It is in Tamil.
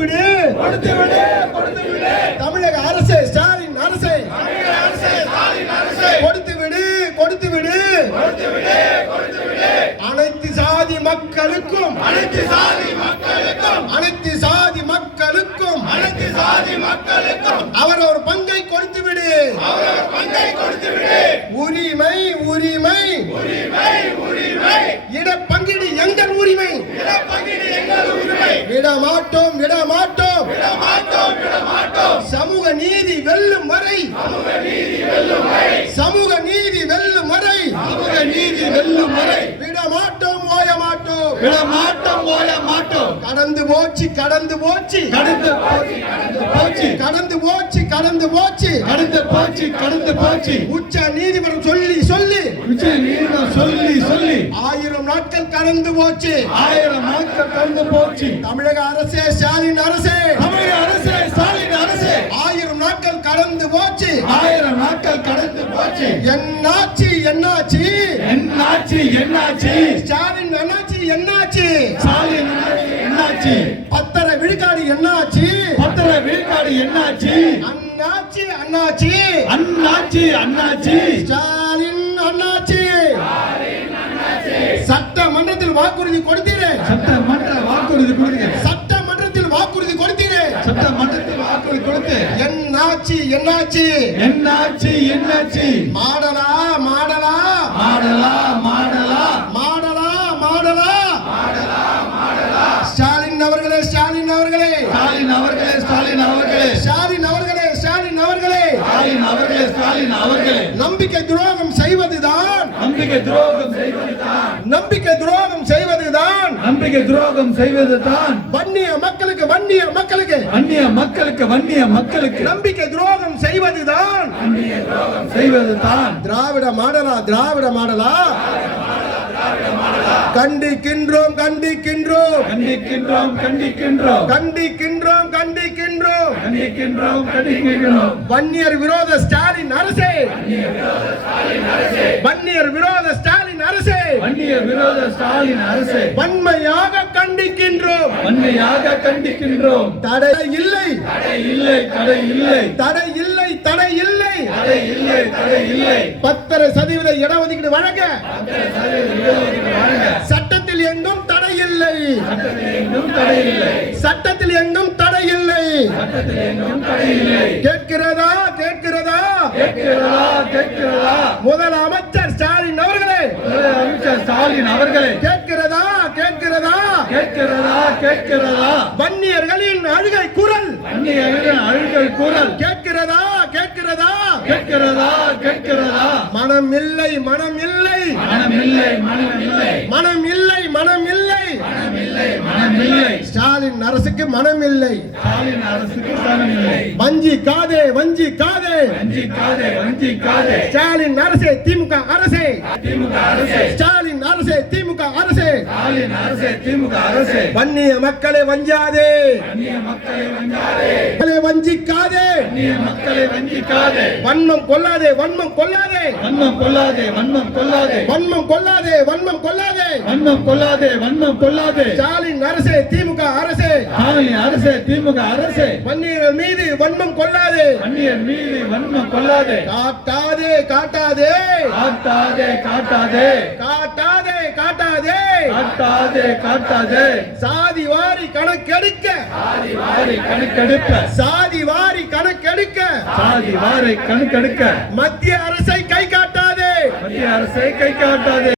விடு கொடுத்து விடு கொடுத்து விடு தமிழக அரசு ஸ்டாலின் அரசு. கொடுத்து விடு கொடுத்து அனைத்து சாதி மக்களுக்கும். அனைத்து சாதி மக்களுக்கும். அனைத்து சாதி மக்களுக்கும். அனைத்து சாதி மக்களுக்கும். அவர் ஒரு பங்கை கொடுத்து விடு அவரவர் பங்கை கொடுத்து விடு உரிமை உரிமை. உரிமை உரிமை. இட பங்கீடு எங்கள் உரிமை. இடப்பங்கீடு எங்கள் விடமாட்டோம் விடமாட்டோம். விடமாட்டோம் விடமாட்டோம். சமூக நீதி வெல்லும் வரை. சமூக நீதி வெல்லும் வரை. சமூக நீதி வெல்லும் வரை. சமூக நீதி வெல்லும் வரை. விடமாட்டோம் ஓய மாட்டோம் விடமாட்டோம் ஓய மாட்டோம் கடந்து போச்சு. கடந்து போச்சு கடந்து போச்சு. கடந்து போச்சு கடந்து போச்சு. கடந்து போச்சு கடந்து போச்சு. உச்ச நீதிமன்றம் சொல்லி சொல்லி. உச்ச நீதிமன்றம் சொல்லி. ஆயிரம் நாட்கள் கடந்து போச்சு. ஆயிரம் நாட்கள் கடந்து போச்சு. தமிழக அரசே ஸ்டாலின் அரசே. தமிழக அரசே ஸ்டாலின் அரசே. ஆயிரம் நாட்கள் கடந்து போச்சு. ஆயிரம் நாட்கள் கடந்து போச்சு. என்னாச்சு என்னாச்சு? என்னாச்சு என்னாச்சு? ஸ்டாலின் என்னாச்சு என்னாச்சு? ஸ்டாலின் என்னாச்சு? பத்தரை விழுக்காடு என்னாச்சு? பத்திர விழுக்காடு என்னாச்சு? அண்ணாச்சி அண்ணாச்சி. அண்ணாச்சி அண்ணாச்சி. ஸ்டாலின் சட்டமன்றத்தில் வாக்குறுதி கொடுத்தீரே. சட்டமன்ற வாக்குறுதி கொடுங்க சட்டமன்றத்தில் வாக்குறுதி கொடுத்தீரே. சட்டமன்றத்தில் வாக்குறுதி கொடுத்து. என்னாச்சு என்னாச்சு? என்னாச்சு என்னாச்சு? மாடலா மாடலா? மாடலா மாடலா? மாடலா மாடலா? ஸ்டாலின் அவர்களே ஸ்டாலின் அவர்களே. ஸ்டாலின் அவர்களே ஸ்டாலின் அவர்களே. ஸ்டாலின் அவர்களே ஸ்டாலின் அவர்களே. ஸ்டாலின் அவர்களே ஸ்டாலின் அவர்களே. நம்பிக்கை துரோகம் நம்பிக்கை துரோகம் செய்வதுதான். நம்பிக்கை துரோகம் செய்வதுதான். நம்பிக்கை துரோகம் செய்வதுதான். வன்னிய மக்களுக்கு வன்னிய மக்களுக்கு. அந்நிய மக்களுக்கு வன்னிய மக்களுக்கு. நம்பிக்கை துரோகம் செய்வதுதான். செய்வதுதான். திராவிட மாடலா திராவிட மாடலா. கண்டிக்கின்றோம் கண்டிக்கின்றோம். கண்டிக்கின்றோம் கண்டிக்கின்றோம். கண்டிக்கின்றோம் கண்டிக்கின்றோம். கண்டிக்கின்றோம் கண்டிக்கின்றோம். வன்னியர் விரோத ஸ்டாலின் அரசே. வன்னியர் விரோத ஸ்டாலின் அரசே. வன்னிய விரோத ஸ்டாலின் அரசு. வன்மையாக கண்டிக்கின்றோம். வன்மையாக கண்டிக்கின்றோம். தடை இல்லை. தடை இல்லை தடை இல்லை. தடை தடை இல்லை தடை இல்லை. பத்தரை சதவீத இடஒதுக்கீடு வழங்க. சட்டத்தில் எங்கும் தடை இல்லை. சட்டத்தில் எங்கும் தடை இல்லை. கேட்கிறதா கேட்கிறதா? கேட்கிறதா கேட்கிறதா? முதலமைச்சர் ஸ்டாலின் அவர்களே. முதலமைச்சர் ஸ்டாலின் அவர்களே. கேட்கிறதா கேட்கிறதா? கேட்கிறதா கேட்கிறதா? வன்னியர்களின் அழுகை குரல். அந்நிய அழுகல் குரல். கேட்கிறதா கேட்கிறதா? கேட்கிறதா கேட்கிறதா? மனம் இல்லை மனம் இல்லை மனம் இல்லை மனம் இல்லை மனம் இல்லை மனம் இல்லை மனம் இல்லை ஸ்டாலின் அரசுக்கு மனம் இல்லை ஸ்டாலின் அரசுக்கு சனம் இல்லை வஞ்சி காதே. வஞ்சி காதே வஞ்சிக்காதே வஞ்சிக்காதே ஸ்டாலின் அரசே திமுக அரசே. திமுக அரசே. ஸ்டாலின் அரசே திமுக அரசே. ஸ்டாலின் அரசே திமுக அரசே. வன்னிய மக்களை வஞ்சாதே. மக்களை வஞ்சாதே. மக்களை வஞ்சிக்காதே. மக்களை வஞ்சிக்காதே. வன்மம் கொல்லாதே வன்மம் கொல்லாதே வன்மம் கொள்ளாதே வன்மம் கொள்ளாதே. வன்மம் கொல்லாதே வன்மம் கொல்லாதே வன்மம் கொள்ளாதே வன்மம் கொள்ளாதே. ஸ்டாலின் அரசே திமுக அரசே. ஸ்டாலின் அரசே திமுக அரசே. வன்னியர்கள் மீது வன்மம் கொள்ளாதே. அந்நியர் மீது வன்மம் கொள்ளாதே. காட்டாதே காட்டாதே. காட்டாதே காட்டாதே. காட்டாதே. காட்டாதே காட்டாதே. சாதி வாரி கணக்கெடுக்க. வாரி கணக்கெடுக்க. சாதி வாரி கணக்கெடுக்க. சாதி வாரி கணக்கெடுக்க. மத்திய அரசை கை காட்டாதே. மத்திய அரசை கை காட்டாதே.